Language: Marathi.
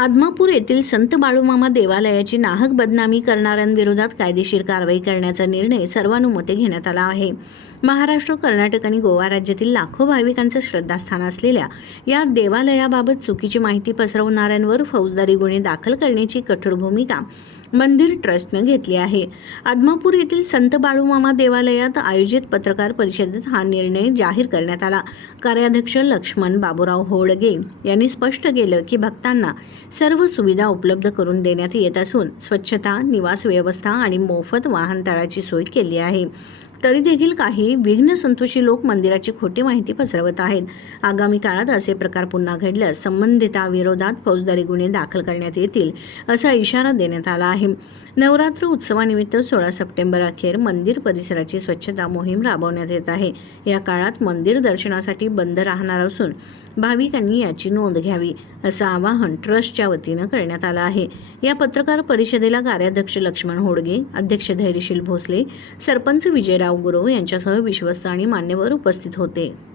आदमापूर येथील संत बाळूमामा देवालयाची नाहक बदनामी करणाऱ्यांविरोधात कायदेशीर कारवाई करण्याचा निर्णय सर्वानुमते घेण्यात आला आहे. महाराष्ट्र कर्नाटक आणि गोवा राज्यातील लाखो भाविकांचं श्रद्धास्थान असलेल्या या देवालयाबाबत चुकीची माहिती पसरवणाऱ्यांवर फौजदारी गुन्हे दाखल करण्याची कठोर भूमिका मंदिर ट्रस्टनं घेतली आहे. आदमापूर येथील संत बाळूमामा देवालयात आयोजित पत्रकार परिषदेत हा निर्णय जाहीर करण्यात आला. कार्याध्यक्ष लक्ष्मण बाबूराव होडगे यांनी स्पष्ट केलं की भक्तांना सर्व सुविधा उपलब्ध करून देण्यात येत असून स्वच्छता निवास व्यवस्था आणि मोफत वाहनतळाची सोय केली आहे. तरी देखील काही विघ्न संतोषी लोक मंदिराची खोटी माहिती पसरवत आहेत. आगामी काळात असे प्रकार पुन्हा घडल्यास संबंधिताविरोधात फौजदारी गुन्हे दाखल करण्यात येतील असा इशारा देण्यात आला आहे. नवरात्र उत्सवानिमित्त सोळा सप्टेंबर अखेर मंदिर परिसराची स्वच्छता मोहीम राबवण्यात येत आहे. या काळात मंदिर दर्शनासाठी बंद राहणार असून भाविकांनी याची नोंद घ्यावी असं आवाहन ट्रस्टच्या वतीनं करण्यात आलं आहे. या पत्रकार परिषदेला कार्याध्यक्ष लक्ष्मण होडगे अध्यक्ष धैर्यशील भोसले सरपंच विजयराव गुरव यांच्यासह विश्वस्त आणि मान्यवर उपस्थित होते.